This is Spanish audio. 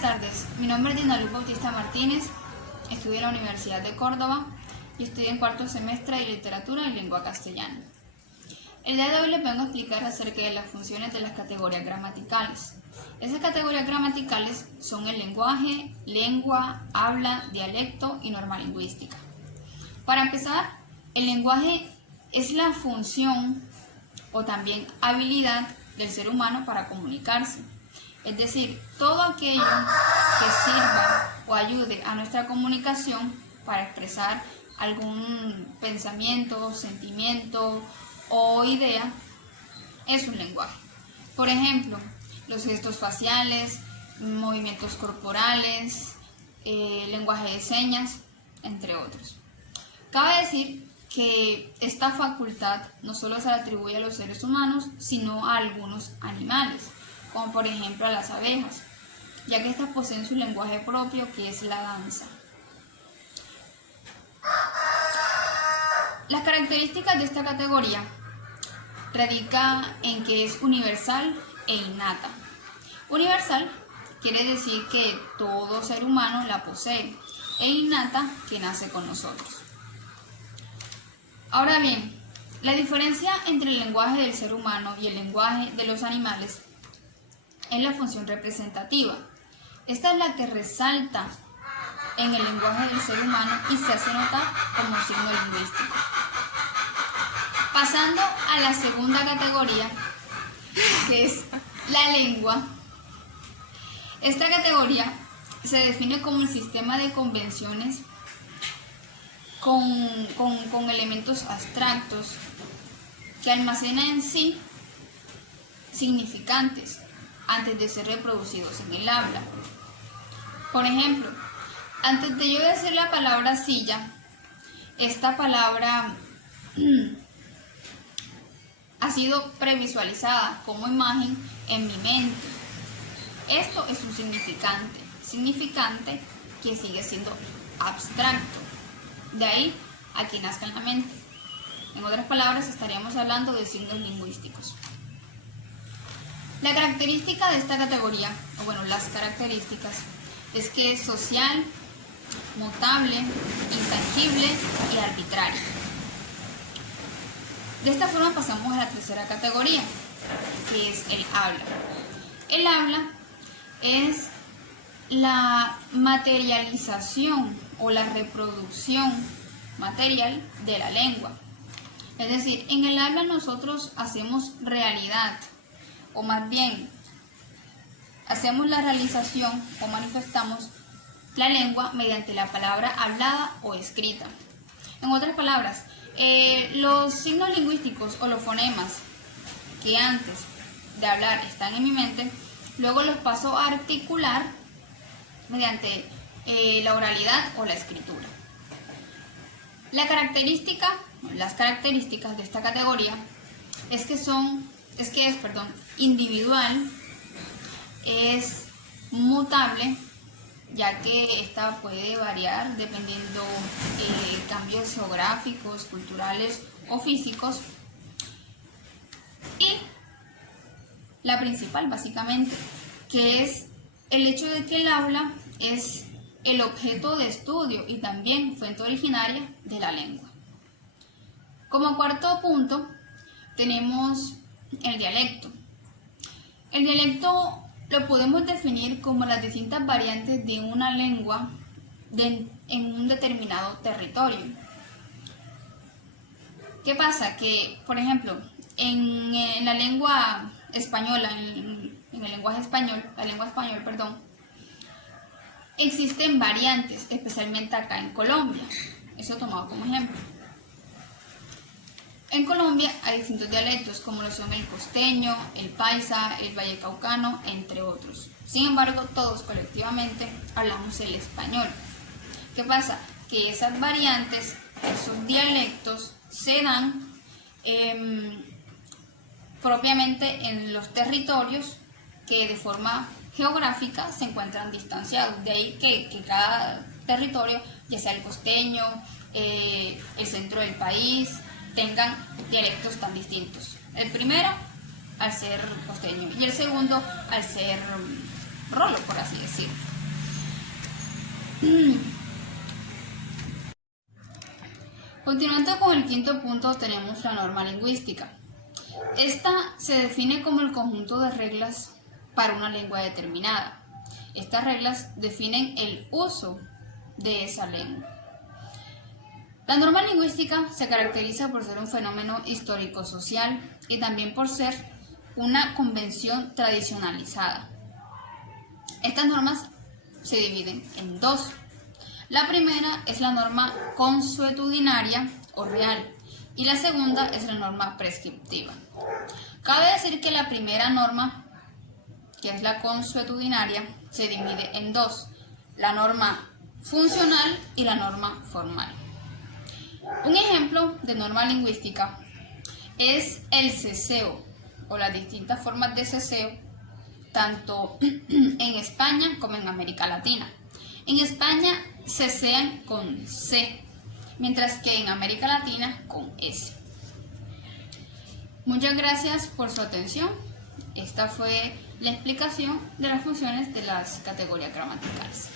Buenas tardes, mi nombre es Dina Luz Bautista Martínez, estudio en la Universidad de Córdoba y estudio en cuarto semestre de Literatura y Lengua Castellana. El día de hoy les vengo a explicar acerca de las funciones de las categorías gramaticales. Esas categorías gramaticales son el lenguaje, lengua, habla, dialecto y norma lingüística. Para empezar, el lenguaje es la función o también habilidad del ser humano para comunicarse. Es decir, todo aquello que sirva o ayude a nuestra comunicación para expresar algún pensamiento, sentimiento o idea es un lenguaje. Por ejemplo, los gestos faciales, movimientos corporales, lenguaje de señas, entre otros. Cabe decir que esta facultad no solo se le atribuye a los seres humanos, sino a algunos animales, como por ejemplo a las abejas, ya que estas poseen su lenguaje propio, que es la danza. Las características de esta categoría radican en que es universal e innata. Universal quiere decir que todo ser humano la posee, e innata que nace con nosotros. Ahora bien, la diferencia entre el lenguaje del ser humano y el lenguaje de los animales es la función representativa. Esta es la que resalta en el lenguaje del ser humano y se hace notar como signo lingüístico. Pasando a la segunda categoría, que es la lengua. Esta categoría se define como el sistema de convenciones con elementos abstractos que almacena en sí significantes antes de ser reproducidos en el habla. Por ejemplo, antes de yo decir la palabra silla, esta palabra ha sido previsualizada como imagen en mi mente. Esto es un significante que sigue siendo abstracto. De ahí a que nazca en la mente. En otras palabras, estaríamos hablando de signos lingüísticos. La característica de esta categoría, o bueno, las características, es que es social, mutable, intangible y arbitraria. De esta forma pasamos a la tercera categoría, que es el habla. El habla es la materialización o la reproducción material de la lengua. Es decir, en el habla nosotros hacemos realidad, o más bien hacemos la realización o manifestamos la lengua mediante la palabra hablada o escrita. En otras palabras, los signos lingüísticos o los fonemas que antes de hablar están en mi mente, luego los paso a articular mediante la oralidad o la escritura. Las características de esta categoría es que es individual, es mutable, ya que esta puede variar dependiendo de cambios geográficos, culturales o físicos. Y la principal, básicamente, que es el hecho de que el habla es el objeto de estudio y también fuente originaria de la lengua. Como cuarto punto, tenemos el dialecto. El dialecto lo podemos definir como las distintas variantes de una lengua en un determinado territorio. ¿Qué pasa? Que, por ejemplo, en la lengua española, en el lenguaje español, existen variantes, especialmente acá en Colombia. Eso tomado como ejemplo. En Colombia hay distintos dialectos, como lo son el costeño, el paisa, el vallecaucano, entre otros. Sin embargo, todos colectivamente hablamos el español. ¿Qué pasa? Que esas variantes, esos dialectos, se dan propiamente en los territorios que de forma geográfica se encuentran distanciados. De ahí que cada territorio, ya sea el costeño, el centro del país, tengan dialectos tan distintos. El primero al ser costeño y el segundo al ser rolo, por así decirlo. Continuando con el quinto punto, tenemos la norma lingüística. Esta se define como el conjunto de reglas para una lengua determinada. Estas reglas definen el uso de esa lengua. La norma lingüística se caracteriza por ser un fenómeno histórico-social y también por ser una convención tradicionalizada. Estas normas se dividen en dos. La primera es la norma consuetudinaria o real y la segunda es la norma prescriptiva. Cabe decir que la primera norma, que es la consuetudinaria, se divide en dos: la norma funcional y la norma formal. Un ejemplo de norma lingüística es el ceseo o las distintas formas de ceseo, tanto en España como en América Latina. En España cesean con C, mientras que en América Latina con S. Muchas gracias por su atención. Esta fue la explicación de las funciones de las categorías gramaticales.